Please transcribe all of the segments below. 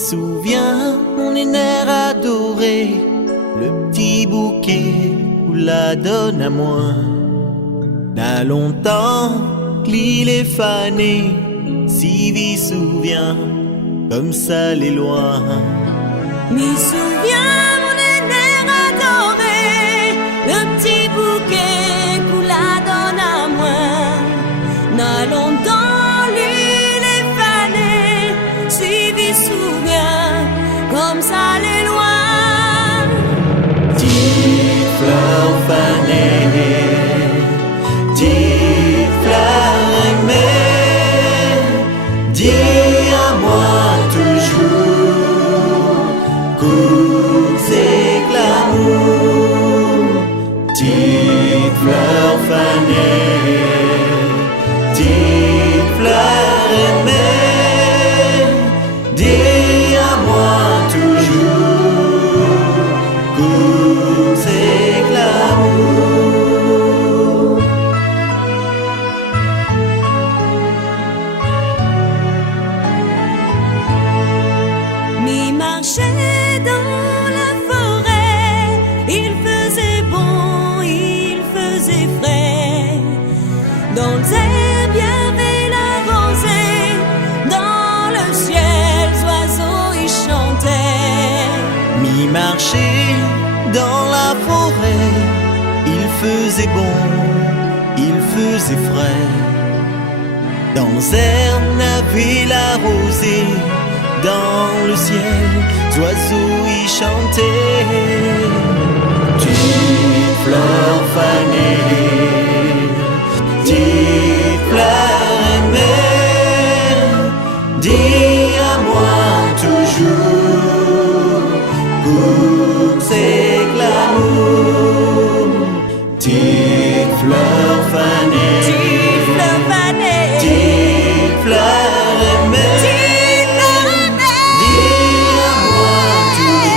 souviens, mon aînée adoré, le petit bouquet ou la donne à moi. N'a longtemps que l'île est fanée, si m'y souviens, comme ça les loin. M'y souviens, mon aîné adoré, le petit bouquet qu'on la donne à moi. N'a longtemps l'île est fanée, si m'y souviens, comme ça les loin. Petite fleur fanée, petite fleur aimée, dis à moi toujours, coups et glamour. Petite fleur fanée, petite fleur aimée, dis à moi toujours, coups et glamour. M'y marchait dans la forêt, il faisait bon, il faisait frais. Dans les herbes, il y avait la rosée, dans le ciel, les oiseaux y chantaient. M'y marcher dans la forêt, il faisait bon, il faisait frais. Dans les herbes, n'avait la rosée, dans le ciel, les oiseaux y chantaient. Petite fleur fanée, petite fleur aimée, dis à moi toujours, coups et glamour. Petite fleur fanée, Petite fleur fanée, petite fleur aimée, petite fleur aimée, dis à moi toujours,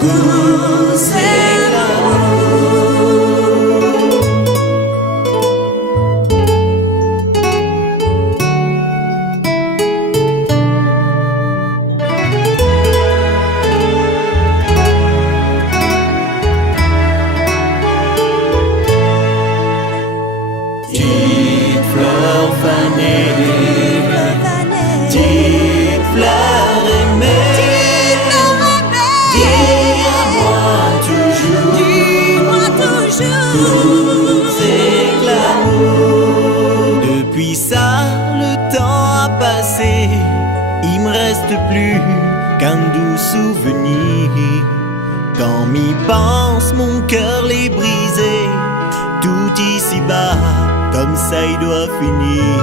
coups et petite fleur fanée, petite fleur aimée, dis à moi toujours, dis-moi toujours. coups et glamour. Depuis ça, le temps a passé, il me reste plus qu'un doux souvenir. Quand m'y pense, mon cœur l'est brisé, tout ici-bas, comme ça il doit finir.